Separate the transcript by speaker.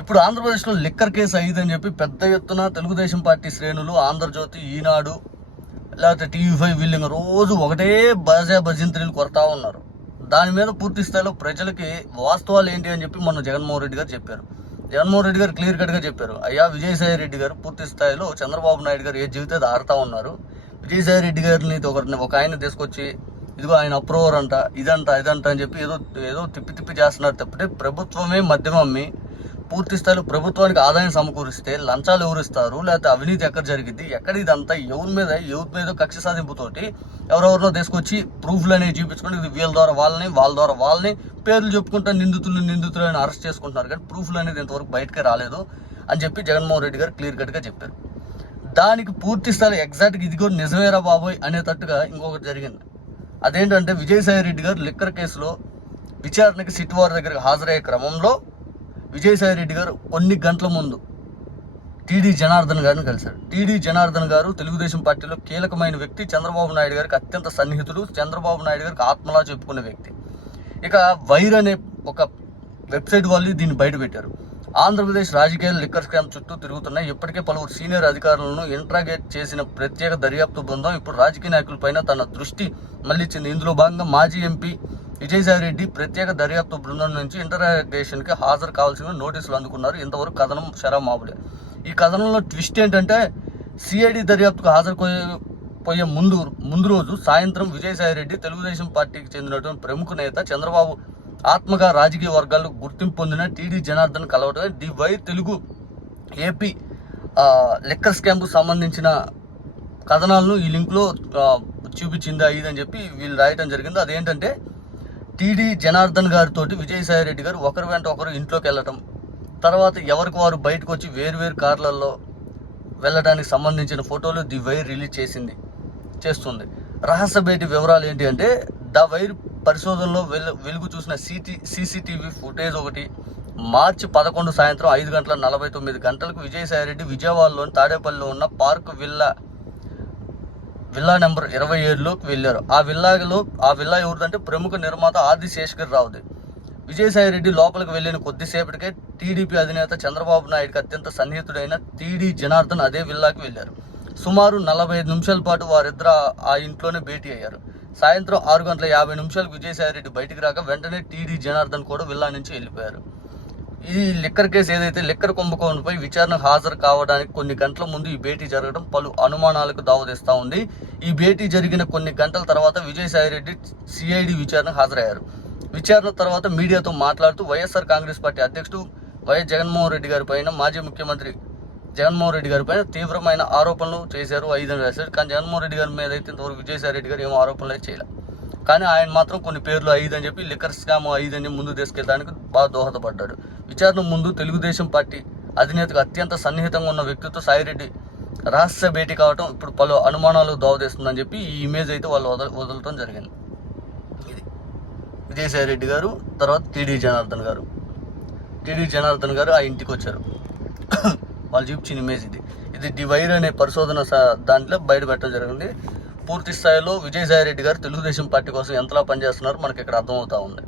Speaker 1: ఇప్పుడు ఆంధ్రప్రదేశ్లో liquor case అయ్యిందని చెప్పి పెద్ద ఎత్తున తెలుగుదేశం పార్టీ శ్రేణులు ఆంధ్రజ్యోతి ఈనాడు లేకపోతే టీవీ ఫైవ్ వీళ్ళంగా రోజు ఒకటే బజా భజంత్రీలు కొడతా ఉన్నారు. దాని మీద పూర్తి స్థాయిలో ప్రజలకి వాస్తవాలు ఏంటి అని చెప్పి మొన్న జగన్మోహన్ రెడ్డి గారు చెప్పారు. జగన్మోహన్ రెడ్డి గారు క్లియర్ కట్గా చెప్పారు. అయ్యా విజయసాయి రెడ్డి గారు పూర్తి స్థాయిలో చంద్రబాబు నాయుడు గారు ఏ జీవితం ఆడుతూ ఉన్నారు. విజయసాయి రెడ్డి గారిని ఒకరిని ఒక ఆయన తీసుకొచ్చి ఇదిగో ఆయన అప్రూవర్ అంట ఇదంట ఇదంట అని చెప్పి ఏదో ఏదో తిప్పి తిప్పి చేస్తున్నారు తప్పితే ప్రభుత్వమే మద్యం అమ్మి పూర్తి స్థాయిలో ప్రభుత్వానికి ఆదాయం సమకూరిస్తే లంచాలు ఎవరిస్తారు? లేకపోతే అవినీతి ఎక్కడ జరిగింది ఎక్కడ ఇదంతా ఎవరి మీద ఎవరి మీద కక్ష సాధింపుతోటి ఎవరెవరినో తీసుకొచ్చి ప్రూఫ్లు అనేవి చూపించుకుంటే ఇది వీళ్ళ ద్వారా వాళ్ళని వాళ్ళ ద్వారా వాళ్ళని పేర్లు చెప్పుకుంటా నిందితులు నిందితులను అరెస్ట్ చేసుకుంటున్నారు. కానీ ప్రూఫ్లు అనేది ఇంతవరకు బయటకే రాలేదు అని చెప్పి జగన్మోహన్ రెడ్డి గారు క్లియర్ కట్గా చెప్పారు. దానికి పూర్తి స్థాయి ఎగ్జాక్ట్గా ఇది కూడా నిజమేరా బాబోయ్ అనేటట్టుగా ఇంకొకటి జరిగింది. అదేంటంటే విజయసాయి రెడ్డి గారు లిక్కర్ కేసులో విచారణకి సిట్ వారి దగ్గరకు హాజరయ్యే క్రమంలో విజయసాయి రెడ్డి గారు కొన్ని గంటల ముందు టీడీ జనార్దన్ గారిని కలిశారు. టీడీ జనార్దన్ గారు తెలుగుదేశం పార్టీలో కీలకమైన వ్యక్తి. చంద్రబాబు నాయుడు గారికి అత్యంత సన్నిహితుడు. చంద్రబాబు నాయుడు గారికి ఆత్మలా చెప్పుకునే వ్యక్తి. ఇక వైర్ అనే ఒక వెబ్సైట్ వాళ్ళు దీన్ని బయటపెట్టారు ఆంధ్రప్రదేశ్ రాజకీయాలు లిక్కర్ స్కామ్ చుట్టూ తిరుగుతున్నాయి. ఇప్పటికే పలువురు సీనియర్ అధికారులను ఇంట్రాగేట్ చేసిన ప్రత్యేక దర్యాప్తు బృందం ఇప్పుడు రాజకీయ నాయకులపైన తన దృష్టి మళ్ళించింది. ఇందులో భాగంగా మాజీ ఎంపీ విజయసాయి రెడ్డి ప్రత్యేక దర్యాప్తు బృందం నుంచి ఇంటరాగేషన్కి హాజరు కావాల్సిన నోటీసులు అందుకున్నారు. ఇంతవరకు కథనం శరామాబుడే ఈ కథనంలో ట్విస్ట్ ఏంటంటే సిఐడి దర్యాప్తుకు హాజరు పోయే- ముందు ముందు రోజు సాయంత్రం విజయసాయి రెడ్డి తెలుగుదేశం పార్టీకి చెందినటువంటి ప్రముఖ నేత చంద్రబాబు ఆత్మగా రాజకీయ వర్గాలు గుర్తింపు పొందిన టీడీ జనార్దన్ కలవటమే ది వై తెలుగు ఏపీ లెక్కర్స్ క్యాంప్కు స్కామ్కు సంబంధించిన కథనాలను ఈ లింక్లో చూపించింది చూపించిందా ఇదని చెప్పి వీళ్ళు రాయటం జరిగింది. అదేంటంటే టీడీ జనార్దన్ గారితో విజయసాయి రెడ్డి గారు ఒకరి వెంట ఒకరు ఇంట్లోకి వెళ్ళటం. తర్వాత ఎవరికి వారు బయటకు వచ్చి వేరువేరు కార్లలో వెళ్ళడానికి సంబంధించిన ఫోటోలు ది వైర్ రిలీజ్ చేసింది చేస్తుంది. రహస్య భేటీ వివరాలు ఏంటి అంటే ద వైర్ పరిశోధనలో వెలు వెలుగు చూసిన సిటీ సీసీటీవీ ఫుటేజ్ ఒకటి. మార్చి పదకొండు సాయంత్రం ఐదు గంటల నలభై తొమ్మిది గంటలకు విజయసాయిరెడ్డి విజయవాడలోని తాడేపల్లిలో ఉన్న పార్క్ విల్లా విల్లా నెంబర్ ఇరవై ఏడులోకి వెళ్ళారు. ఆ విల్లాలో ఆ విల్లా ఎవరిదంటే ప్రముఖ నిర్మాత ఆది శేషగిరి రావుది విజయసాయిరెడ్డి లోపలికి వెళ్ళిన కొద్దిసేపటికే టీడీపీ అధినేత చంద్రబాబు నాయుడుకి అత్యంత సన్నిహితుడైన టీడీ జనార్దన్ అదే విల్లాకి వెళ్ళారు. సుమారు నలభై ఐదు నిమిషాల పాటు వారిద్దరు ఆ- ఇంట్లోనే భేటీ అయ్యారు. సాయంత్రం ఆరు గంటల యాభై నిమిషాలకు విజయసాయిరెడ్డి బయటికి రాక వెంటనే టీడీ జనార్దన్ కూడా విల్లా నుంచి వెళ్ళిపోయారు. ఈ లిక్కర్ కేసు ఏదైతే లిక్కర్ కుంభకోణంపై విచారణ హాజరు కావడానికి కొన్ని గంటల ముందు ఈ భేటీ జరగడం పలు అనుమానాలకు దావదిస్తా ఉంది. ఈ భేటీ జరిగిన కొన్ని గంటల తర్వాత విజయసాయిరెడ్డి సిఐడి విచారణకు హాజరయ్యారు. విచారణ తర్వాత మీడియాతో మాట్లాడుతూ Y S R Congress party అధ్యక్షుడు వైఎస్ జగన్మోహన్ రెడ్డి గారి పైన మాజీ ముఖ్యమంత్రి జగన్మోహన్ రెడ్డి గారి పైన తీవ్రమైన ఆరోపణలు చేశారు ఐదు రాశారు కానీ జగన్మోహన్ రెడ్డి గారి మీద అయితే ఇంతవరకు విజయసాయి రెడ్డి గారు ఏం ఆరోపణలు అయితే కానీ ఆయన మాత్రం కొన్ని పేర్లు ఐదు అని చెప్పి లిక్కర్ స్కామ్ ఐదు అని ముందు తీసుకెళ్ళడానికి బాగా దోహదపడ్డాడు. విచారణ ముందు తెలుగుదేశం పార్టీ అధినేతకు అత్యంత సన్నిహితంగా ఉన్న వ్యక్తితో సాయిరెడ్డి రహస్య భేటీ కావటం ఇప్పుడు పలు అనుమానాలు దోహదేస్తుందని చెప్పి ఈ ఇమేజ్ అయితే వాళ్ళు వదల వదలటం జరిగింది. ఇది విజయసాయి రెడ్డి గారు తర్వాత టీడీ జనార్దన్ గారు. టీడీ జనార్దన్ గారు ఆ ఇంటికి వచ్చారు. వాళ్ళు చూపించిన ఇమేజ్ ఇది. ఇది డివైర్ అనే పరిశోధన స- దాంట్లో బయట పెట్టడం జరిగింది. పూర్తి స్థాయిలో విజయసాయి రెడ్డి గారు తెలుగుదేశం పార్టీ కోసం ఎంతలా పనిచేస్తున్నారు మనకి ఇక్కడ అర్థమవుతా ఉంది.